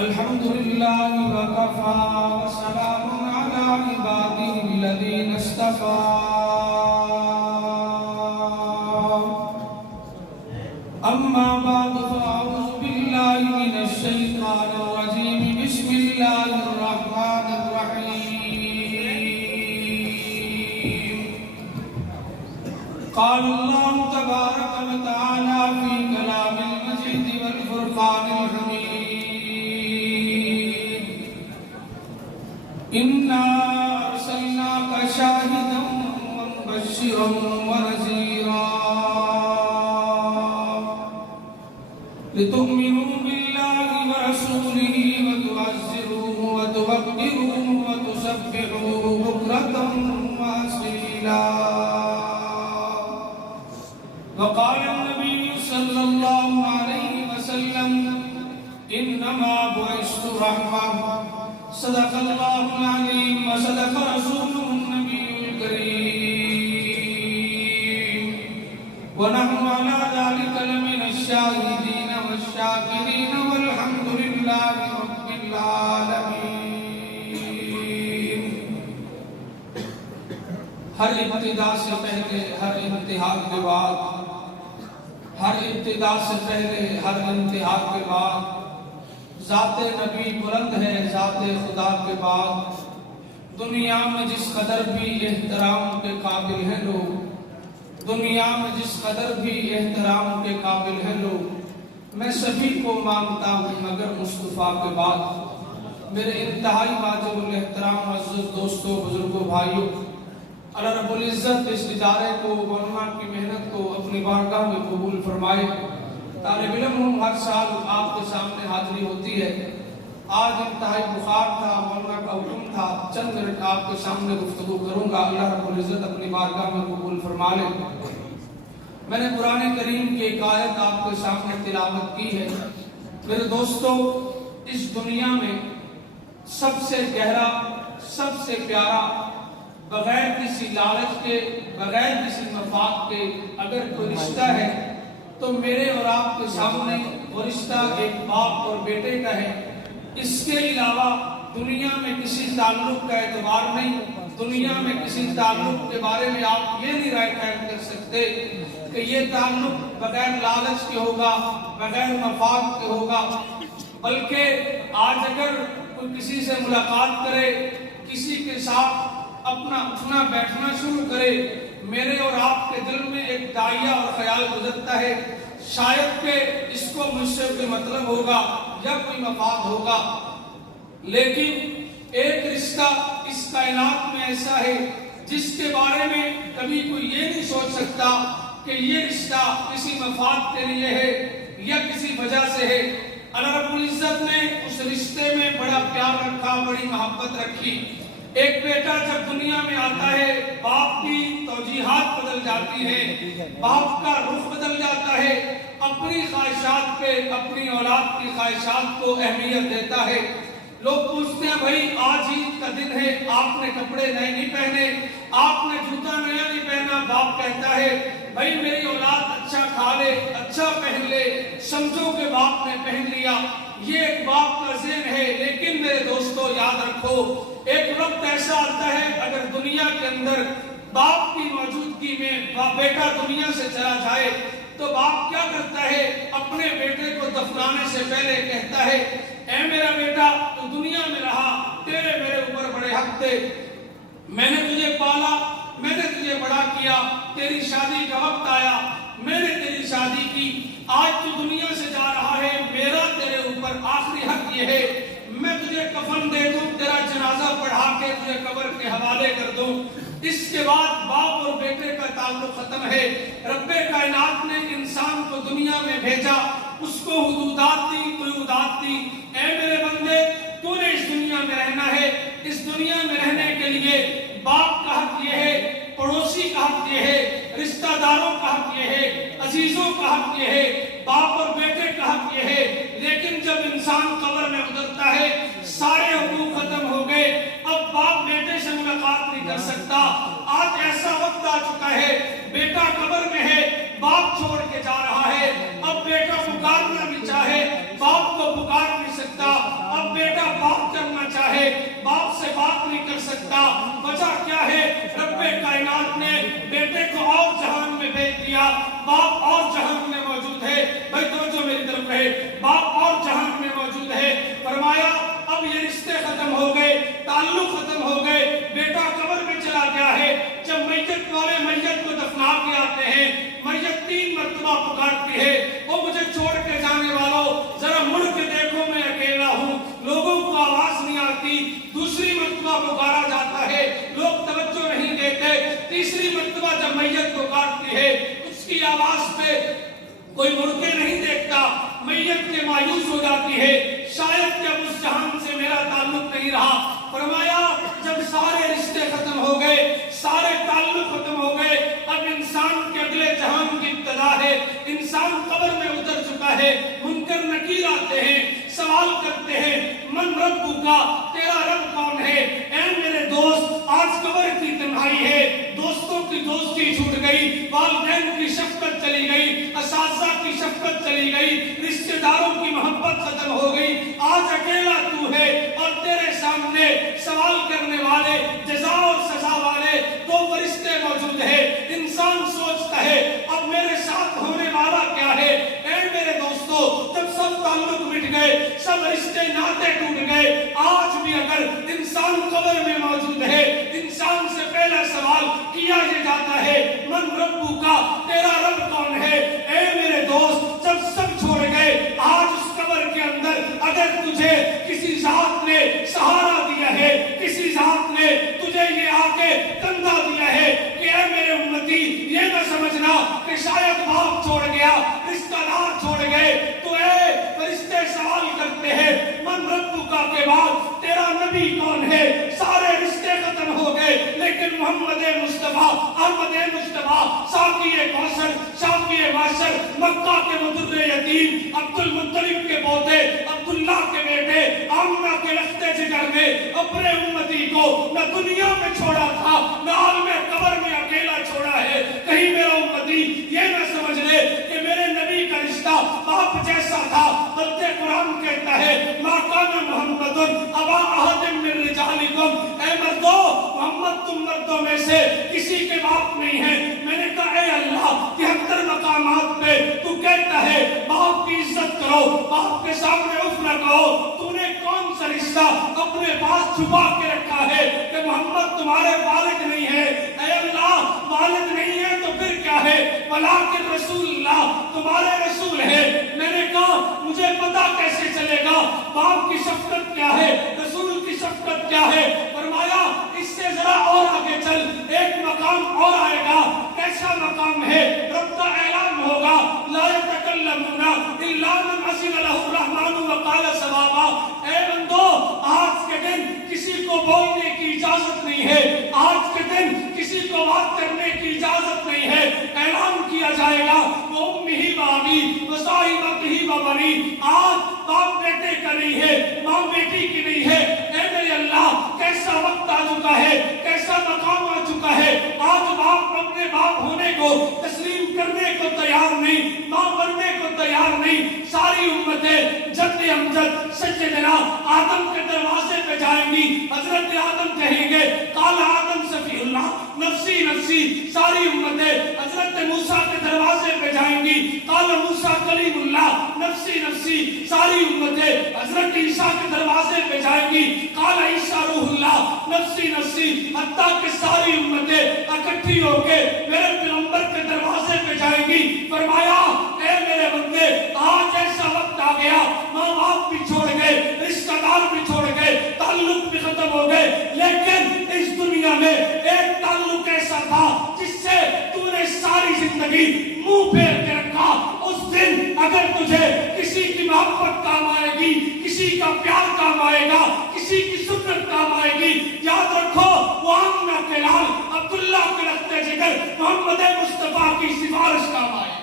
الحمد لله وكفى وسلام على عباده الذين اصطفى أما بعد فأعوذ بالله من الشيطان الرجيم بسم الله الرحمن الرحيم قال الله تبارك وتعالى في كلام المجيد والفرقان الحميد إنا أرسلناك شاهدا ومبشرا ونذيرا لتؤمنوا بالله ورسوله وتعزروه وتوقروه وتسبحوه بكرة وأصيلا. وقال النبي صلى الله عليه وسلم إنما بعثت رحمة. صدق الله العظيم وصدق رسوله النبي الكريم ونحن على ذلك لمن الشاهدين والشاكرين والحمد لله رب العالمين. ہر ابتدا سے پہلے ہر انتہا کے بعد، ہر ابتدا سے پہلے ہر انتہا کے بعد ذات نبی بلند ہے. ذات خدا کے بعد دنیا میں جس قدر بھی احترام کے قابل ہیں لوگ، دنیا میں جس قدر بھی احترام کے قابل ہیں لوگ، میں سبھی کو مانتا ہوں مگر مصطفیٰ کے بعد. میرے انتہائی واجب الاحترام معزز دوستوں، بزرگوں، بھائیوں، اللہ رب العزت اس ادارے کو، علماء کی محنت کو اپنی بارگاہ میں قبول فرمائے. طالب علم ہوں، ہر سال آپ کے سامنے حاضری ہوتی ہے. آج انتہائی بخار تھا، مولانا کا حکم تھا، چند منٹ آپ کے سامنے گفتگو کروں گا. اللہ رب العزت اپنی بارگاہ میں قبول فرما لے. میں نے قرآن کریم کی ایک آیت آپ کے سامنے تلاوت کی ہے. میرے دوستو، اس دنیا میں سب سے گہرا، سب سے پیارا، بغیر کسی لالچ کے، بغیر کسی مفاد کے اگر کوئی رشتہ ہے تو میرے اور آپ کے سامنے وہ رشتہ ایک باپ اور بیٹے کا ہے. اس کے علاوہ دنیا میں کسی تعلق کا اعتبار نہیں. دنیا میں کسی تعلق کے بارے میں آپ یہ نہیں رائے قائم کر سکتے کہ یہ تعلق بغیر لالچ کے ہوگا، بغیر مفاد کے ہوگا. بلکہ آج اگر کوئی کسی سے ملاقات کرے، کسی کے ساتھ اپنا اٹھنا بیٹھنا شروع کرے، میرے اور آپ کے دل میں ایک دائیہ اور خیال گزرتا ہے شاید کہ اس کو مجھ سے کوئی مطلب ہوگا یا کوئی مفاد ہوگا. لیکن ایک رشتہ اس کائنات میں ایسا ہے جس کے بارے میں کبھی کوئی یہ نہیں سوچ سکتا کہ یہ رشتہ کسی مفاد کے لیے ہے یا کسی وجہ سے ہے. اللہ رب العزت نے اس رشتے میں بڑا پیار رکھا، بڑی محبت رکھی. ایک بیٹا جب دنیا میں آتا ہے، باپ کی توجیہات بدل جاتی ہیں، باپ کا رخ بدل جاتا ہے، اپنی خواہشات پہ، اپنی اولاد کی خواہشات کو اہمیت دیتا ہے. لوگ پوچھتے ہیں بھائی آج عید کا دن ہے، آپ نے کپڑے نئے نہیں پہنے، آپ نے جوتا نیا نہیں پہنا. باپ کہتا ہے بھائی میری اولاد اچھا کھا لے، اچھا پہن لے، سمجھو کہ باپ نے پہن لیا. یہ ایک باپ کا ذہن ہے. لیکن میرے دوستو یاد رکھو، ایک وقت ایسا آتا ہے اگر دنیا کے اندر باپ کی موجودگی میں بیٹا دنیا سے چلا جائے تو باپ کیا کرتا ہے؟ اپنے بیٹے کو دفنانے سے پہلے کہتا ہے اے میرا بیٹا، تو دنیا میں رہا، تیرے میرے اوپر بڑے حق تھے. میں نے تجھے پالا، میں نے تجھے بڑا کیا، تیری شادی کا وقت آیا، میں نے تیری شادی کی. آج تو دنیا سے جا رہا ہے، میرا تیرے اوپر آخری حق یہ ہے میں تجھے کفن دے دوں، تیرا جنازہ پڑھا کے تجھے قبر کے حوالے کر دوں. اس کے بعد باپ اور بیٹے کا تعلق ختم ہے. رب کائنات نے انسان کو دنیا میں بھیجا، اس کو حدودات دی، قیودات دی. اے میرے بندے، تو نے اس دنیا میں رہنا ہے. اس دنیا میں رہنے کے لیے باپ کا حق یہ ہے، پڑوسی کا حق یہ ہے، رشتہ داروں کا حق یہ ہے، عزیزوں کا حق یہ ہے، باپ اور بیٹے کا حق یہ ہے. لیکن جب انسان قبر میں اترتا ہے سارے حقوق ختم ہو گئے. اب باپ بیٹے سے ملاقات نہیں کر سکتا. آج ایسا وقت آ چکا ہے، بیٹا قبر میں ہے، باپ چھوڑ کے جا رہا ہے. اب بیٹا پکارنا بھی چاہے، باپ کو پکار نہیں سکتا. बाप से बात नहीं कर सकता। वजह क्या है? रब्बे कायनात ने बेटे को और जहान में भेज दिया, बाप और जहान में मौजूद है। भाई तवज्जो मेरी तरफ रहे, बाप और जहान में मौजूद है। फरमाया अब ये रिश्ते खत्म हो गए, ताल्लुक खत्म हो गए, बेटा कब्र में चला गया है। जब मैयत वाले मैयत को दफना के आते हैं, मैयत 3 मरतबा पुकारती है, वो मुझे छोड़ के जाने वालों जरा मुड़ के देखो, मैं अकेला हूँ, लोगों को आवाज नहीं आती। दूसरी मरतबा पुकारा जाता है, लोग तवज्जो नहीं देते। तीसरी मरतबा जब मैयत पुकारती है, उसकी आवाज पे कोई मुड़ के नहीं देखता, मैयत के मायूस हो जाती है, शायद कि अब उस जहान से मेरा ताल्लुक नहीं रहा। फरमाया जब सारे रिश्ते खत्म हो गए, सारे ताल्लुक खत्म हो गए, अब इंसान के अगले जहान की इब्तिदा है। इंसान कब्र में उतर चुका है, मुनकर नकीर आते हैं, सवाल करते हैं, मन रब्बु का, तेरा रब कौन है? ऐ मेरे दोस्त, आज कब्र की तन्हाई है, दोस्तों की दोस्ती छूट गई, वालिदैन की शफकत चली गई, असातिज़ा की शफकत चली गई, रिश्तेदारों की मोहब्बत खत्म हो गई। आज अकेला तू है और तेरे सामने सवाल करने वाले, जज़ा और सजा वाले 2 फरिश्ते मौजूद है। इंसान सोचता है अब मेरे साथ होने वाला क्या है? ऐ मेरे दोस्तों, जब सब ताल्लुक मिट गए, सब रिश्ते नाते टूट गए, आज भी अगर इंसान कब्र में मौजूद है, इंसान से पहला सवाल किया ये जाता है, मन रब्बु का, तेरा रब कौन है? ऐ मेरे दोस्त, जब सब छोड़ गए, आज उस कब्र के अंदर अगर तुझे किसी जात ने सहारा दिया है, किसी जात ने तुझे ये आके कंधा दिया है कि ऐ मेरे उम्मती, ये न समझना कि शायद बाप छोड़ गया, रिश्तेदार छोड़ गए, तो ऐ फरिश्ते सवाल करते हैं, मन रब्बु का के बाद तेरा नबी कौन है? सारे रिश्ते खत्म हो गए, लेकिन मोहम्मद मुस्तफा, अहमद मुस्तफा, साकिए कौसर, शाफिए माशर, मक्का के मुदर्रे यतीम, अब्दुल मुत्तलिब के पोते, अब्दुल्ला के बेटे, आमिना के रखते जिगर ने अपने उम्मती को न दुनिया में छोड़ा था, न आलमे कब्र में अकेला छोड़ा है। कहीं मेरा उम्मती ये न समझ ले कि मेरे नबी का रिश्ता बाप जैसा था, बल्कि कुरान कहता है मा काना मुहम्मदुन अबा अहदिन मिन रिजालिकुम, ऐ मर्दो, मोहम्मद तुम मर्दों में से किसी के बाप नहीं है। मैंने कहा ऐ अल्लाह, 73 मकामात पे तू कहता है बाप की इज्जत करो, बाप के सामने उफ न कहो, तूने कौन सा रिश्ता अपने पास छुपा के रखा है कि मोहम्मद तुम्हारे वालिद नहीं है? ऐ अल्लाह, वालिद नहीं है तो फिर क्या है? वलाकिन रसूलुल्लाह, तुम्हारे रसूल है। मैंने कहा मुझे पता कैसे चलेगा बाप की शफकत क्या है, रसूल की शफकत क्या है? फरमाया इससे जरा और आगे चल, एक मकाम और आएगा। कैसा मकाम है? रब का ऐलान होगा, ला यतकल्लमुना इल्ला मन अज़िन लहु रहमानु व क़ाल सवाबा। ऐ बंदो, आज के दिन किसी को बोलने की इजाजत नहीं है, आज के दिन किसी को बात करने की इजाजत नहीं है। ऐलान किया जाएगा वो उम्मिही व अबी व साहिबतिही व बनी। आज बाप बेटे का नहीं है, माँ बेटी की नहीं है। ऐ मेरे अल्लाह, कैसा वक्त आ चुका है, कैसा मकाम आ चुका है। आज बाप अपने बाप होने को तस्लीम करने को तैयार नहीं, माँ बनने को तैयार नहीं। सारी उम्मतें जद्द अमजद सैयदना आदम के दरवाजे पे जाएंगी, हजरत आदम कहेंगे काला आदम सफीउल्लाह नफ्सी नफ्सी। सारी उम्मतें हजरत मूसा के दरवाजे पे जाएंगी, काला मूसा कलीमुल्लाह नफ्सी नफ्सी। सारी उम्मतें हजरत ईसा के दरवाजे पे जाएंगी, काला ईसा रूहुल्लाह नफ्सी नफ्सी। हत्ता कि सारी उम्मतें इकट्ठी होकर मेरे पैगंबर के दरवाजे पे जाएंगी। फरमाया ऐ मेरे बंदे, आज ऐसा वक्त आ गया, माँ बाप भी छोड़ गए, रिश्तेदार भी छोड़ गए, ताल्लुक भी खत्म हो गए, लेकिन इस दुनिया में एक ताल्लुक ऐसा था जिससे तूने सारी जिंदगी मुंह फेर के रखा। उस दिन अगर तुझे किसी की मोहब्बत काम आएगी, किसी का प्यार काम आएगा, किसी की सुन्नत काम आएगी, याद रखो वो आमिना के लाल, अब्दुल्ला के रखते जिगर, मोहम्मद मुस्तफा की सिफारिश काम आएगी।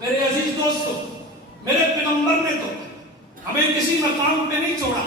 मेरे अजीज दोस्तों, मेरे पैगंबर ने तो हमें किसी मकाम पे नहीं छोड़ा।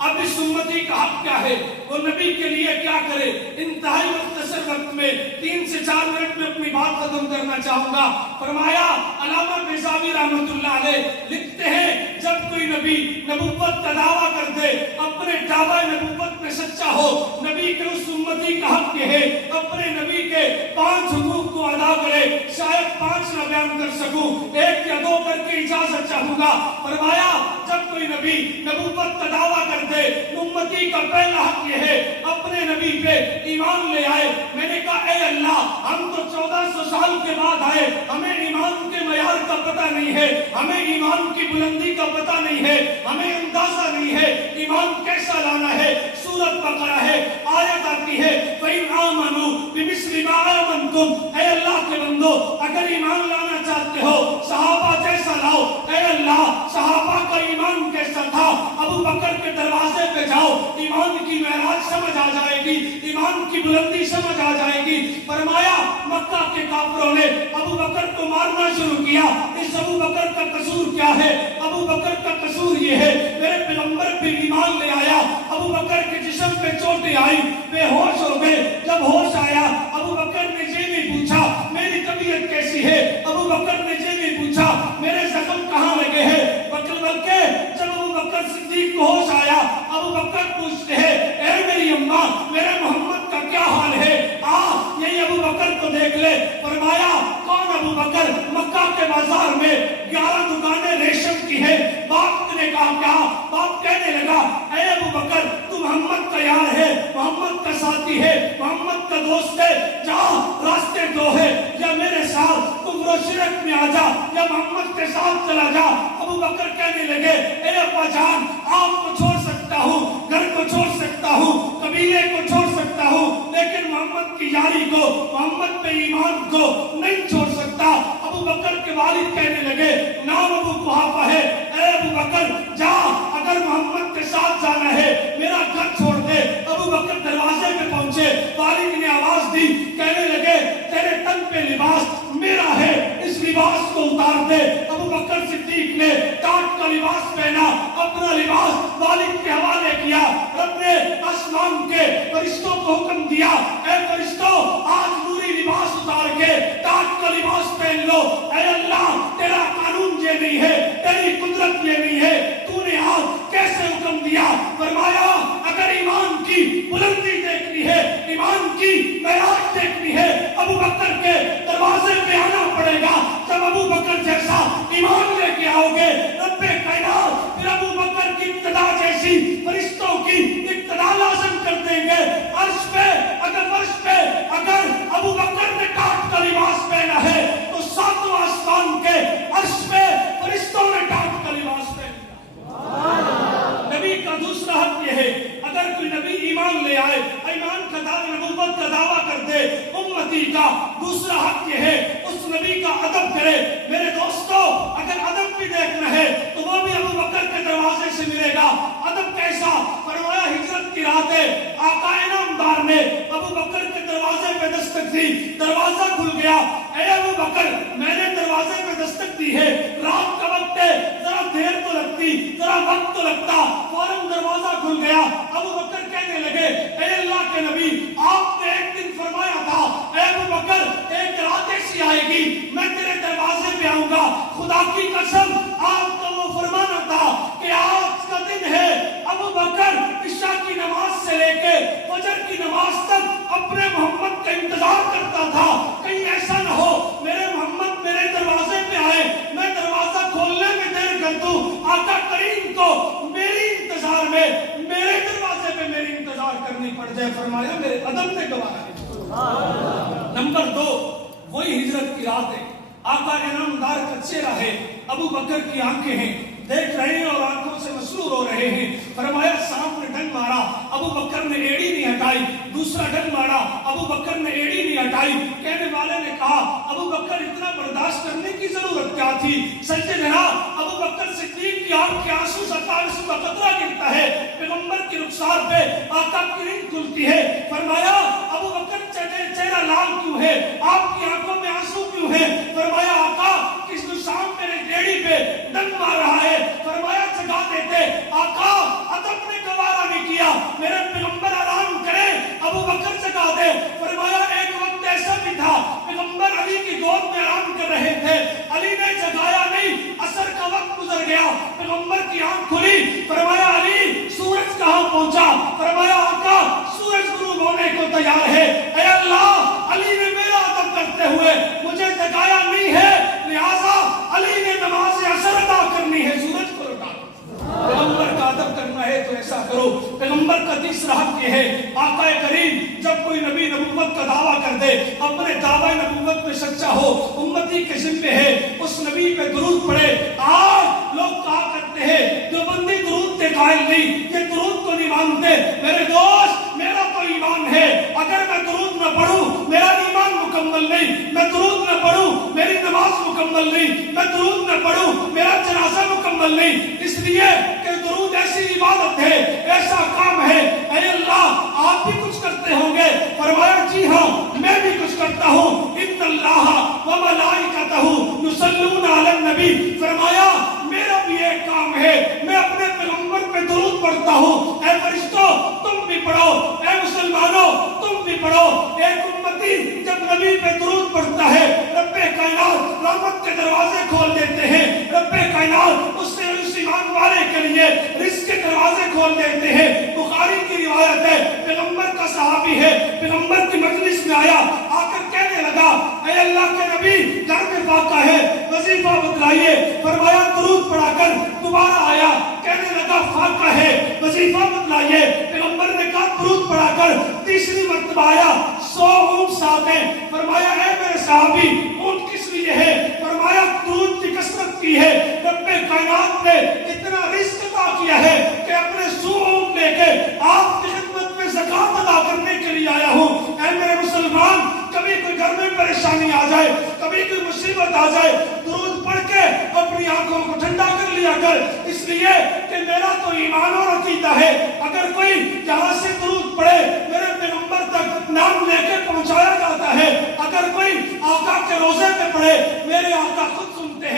अब इस उम्मती का हक क्या है, वो नबी के लिए क्या करे? इंतहाई मुख्तसर वक्त में 3 से 4 मिनट में अपनी बात खत्म करना चाहूंगा। फरमाया अल्लामा बेज़ावी रहमतुल्लाह अलैह लिखते हैं, जब कोई नबी नबुव्वत का दावा कर दे, अपने दावा नबुव्वत में सच्चा हो, नबी के उस उम्मती का हक ये है अपने नबी के 5 हुकूक को अदा करे। शायद 5 न बयान कर सकूं, 1 या 2 करके इजाजत चाहूंगा। फरमाया जब कोई नबी नबुव्वत का दावा कर दे, उम्मती का पहला हक ये है अपने नबी पे ईमान ले आए। मैंने कहा ए अल्लाह, हम तो 1400 साल के बाद आए, हमें ईमान के मयार का पता नहीं है, हमें ईमान की बुलंदी का पता नहीं है, हमें अंदाजा नहीं है ईमान कैसा लाना है। सूरत बकरा है, आयत आती है फ़इन आमनू बिमिस्लि मा आमनतुम, ऐ अल्लाह के बंदो अगर ईमान लाना चाहते हो सहाबा जैसा लाओ। ऐ अल्लाह, सहाबा का ईमान कैसा था? अबू बकर के दरवाजे पे जाओ, ईमान की महराज समझ आ जाएगी, ईमान की बुलंदी समझ आ जाएगी। फरमाया मक्का के काफिरों ने अबू बकर को मारना शुरू किया। इस अबू बकर का कसूर क्या है? अबू बकर का कसूर ये है मेरे पैगंबर पे ईमान ले आया, अबू बकर के जिस्म पे चोटें आई, बेहोश हो गए। जब होश आया अबू बकर ने ये नहीं पूछा मेरी तबीयत कैसी है, अबू बकर ने ये नहीं पूछा मेरे जख्म कहाँ लगे हैं, बल्कि जब अबू बकर सिद्दीक को होश आया अबू बकर पूछते हैं ए मेरी अम्मा, मेरे मोहम्मद का क्या हाल है, आ यही अबू बकर को देख ले। फरमाया कौन अबू बकर? मक्का के बाजार में 11 दुकानें रेशम की है। बाप ने कहा क्या? बाप कहने लगा ए अबू बकर, तू मोहम्मद का यार है, मोहम्मद का साथी है, मोहम्मद का दोस्त है, जा रास्ते दो है, या मेरे साथ कुफ्र और शिरक में आ जा या मोहम्मद के साथ चला जा। अबू बकर कहने लगे ए अब्बा जान, आपको छोड़ सकता हूँ, घर को छोड़ सकता हूँ, कबीले को छोड़ सकता हूँ, लेकिन मोहम्मद की यारी को, मोहम्मद पे ईमान को नहीं छोड़ सकता। अबू बकर के वालिद कहने लगे नाम अबू कुहाफा है, ए अबू बकर जा, अगर मोहम्मद के साथ जाना है मेरा घर छोड़ दे। अबू बकर दरवाजे पे पहुंचे, वालिद ने आवाज दी, कहने लगे तेरे तन पे लिबास मेरा है, इस लिबास को उतार दे। अबू बकर सिद्दीक ने टाट का लिबास पहना, अपना लिबास वालिद के हवाले किया। रब ने आसमान के फरिश्तों को हुक्म दिया ए फरिश्तों, आज नूरी लिबास उतार के टाट का लिबास पहन लो। ऐ अल्लाह, तेरा कानून ये नहीं है, तेरी कुदरत ये नहीं है, तूने आज कैसे हुक्म दिया? फरमाया अगर ईमान की बुलंदी देखनी है, ईमान की महराज देखनी है, अबू बकर के दरवाजे पे आना पड़ेगा। जब अबू बकर जैसा ईमान लेके आओगे, रब्बे कायनात फिर अबू बकर की इब्तिदा जैसी फरिश्तों की इब्तिदा लाज़िम कर देंगे। अर्श पे अगर अबू बकर ने टाट का लिबास पहना है तो 7वें आसमान के अर्श पे फरिश्तों ने टाट का लिबास पहना। नबी का दूसरा हक यह है अगर कोई नबी ईमान ले आए, ईमान का दावा, नबूवत का दावा कर दे, उम्मती का दूसरा हक यह है उस नबी का अदब करे। मेरे दोस्तों, अगर अदब भी देखना है तो वो भी अबू बकर के दरवाजे से मिलेगा। अदब कैसा? फरमाया हिजरत की रात है, आका इनामदार ने अबू बकर के दरवाजे पे दस्तक दी, दरवाजा खुल गया। ए अबू बकर, मैंने दरवाजे पे दस्तक दी है, रात का वक्त है, जरा देर तो लगती, जरा वक्त तो लगता, फौरन दरवाजा खुल गया। अबू बकर कहने लगे ए अल्लाह के नबी, आपने एक दिन फरमाया था ए अबू बकर, एक रात ऐसी आएगी मैं तेरे दरवाजे पे आऊंगा। खुदा की कसम, आपका वो फरमाना था कि आज का दिन है। अबू बकर इशा की नमाज से लेके फजर की नमाज तक अपने मोहम्मद का इंतजार करता था, कहीं ऐसा ना हो मेरे मोहम्मद मेरे दरवाजे पे आए, मैं दरवाजा खोलने में देर कर दूं, आका करीम को मेरी इंतजार में, मेरे दरवाजे पे मेरी इंतजार करनी पड़ जाए। फरमाया मेरे अदब ने गवारा है। नंबर 2, वही हिजरत की रात है, आका इनामदार का चेहरा है, अबू बकर की आंखें हैं, देख रहे हैं और आंखों से मसरूर हो रहे हैं। फरमाया सांप ने डंग मारा, अबू बकर ने एड़ी नहीं हटाई, दूसरा डंग मारा, अबू बकर ने एड़ी नहीं हटाई। कहने वाले ने कहा अबू बकर इतना बर्दाश्त करने की जरूरत क्या थी? सच्चे जरा अबू बकर सिद्दीक की आंख के आंसू से आंसू का कतरा गिरता है, पैगंबर की रुखसार पे आका की नींद खुलती है। फरमाया अबू बकर चेहरा लाल क्यों है, आपकी आंखों में आंसू क्यों है? फरमाया आका किस सांप मेरे एड़ी पे डंग मार रहा है। फरमाया जगा देते, आका अदब ने गवारा नहीं किया, मेरे पैगंबर आराम करें, अबू बकर जगा दे। फरमाया एक वक्त ऐसा भी था पैगंबर अली की गोद में आराम कर रहे थे, अली ने जगाया नहीं, असर का वक्त गुजर गया, पैगंबर की आंख مصرح کیے ہیں۔ آقا کریم جب کوئی نبی نبوت کا دعویٰ کر دے، اپنے دعوی نبوت میں سچا ہو، امتی کے ذمے ہے اس نبی پہ درود پڑھے۔ آج لوگ کہا کرتے ہیں جو بندی درود کے قائل نہیں، یہ درود کو نہیں مانتے۔ میرے دوست، میرا تو ایمان ہے، اگر میں درود نہ پڑھوں میرا ایمان مکمل نہیں، میں درود نہ پڑھوں میری نماز مکمل نہیں، میں درود نہ پڑھوں میرا جنازہ مکمل نہیں۔ اس لیے کہ درود ایسی عبادت ہے، ایسا کام ہے، اے اللہ آپ بھی کچھ کرتے ہوں گے۔ فرمایا جی ہاں میں بھی کچھ کرتا ہوں۔ ان اللہ و ملائکتہ یصلون علی النبی، فرمایا میرا بھی ایک کام ہے، میں اپنے پیغمبر پہ درود پڑھتا ہوں۔ اے فرشتوں تم بھی پڑھو، اے مسلمانوں تم بھی پڑھو۔ ایک امتی جب نبی پہ درود پڑھتا ہے رب کائنات رحمت کے دروازے کھول دیتے ہیں، رب کائنات اس سے اس ایمان والے کے لیے رزق کے دروازے کھول دیتے ہیں۔ بخاری کی روایت ہے، پیغمبر کا صحابی ہے، پیغمبر کی مجلس میں آیا، آ کر کہنے لگا اے اللہ کے نبی گھر میں فاقہ ہے، وظیفہ بتلائیے۔ فرمایا درود پڑھا کر دوبارہ آیا، کہنے لگا فاقہ ہے، وظیفہ بتلائیے۔ پیغمبر نے کہا درود پڑھا کر تیسری مرتبہ آیا، 100 اونٹ ساتھ ہیں۔ فرمایا اے میرے صحابی اونٹ کس لیے ہے؟ فرمایا درود کی کثرت کی ہے، رب کائنات نے اتنا رزق عطا کیا ہے کہ اپنے 100 اونٹ لے کے آپ کی خدمت میں زکات ادا کرنے کے لیے آیا ہوں۔ اے میرے مسلمان، کبھی کوئی گھر میں پریشانی آ جائے، کبھی کوئی مصیبت آ جائے، درود پڑھ کے اپنی آنکھوں کو ٹھنڈا کر لیا کر، اس لیے کہ میرا تو ایمان اور عقیدہ ہے اگر کوئی یہاں سے درود پڑھے میرے پیغمبر تک نام لے کے پہنچایا جاتا ہے، اگر کوئی آقا کے روزے پہ پڑھے میرے آقا خود سنتے ہیں۔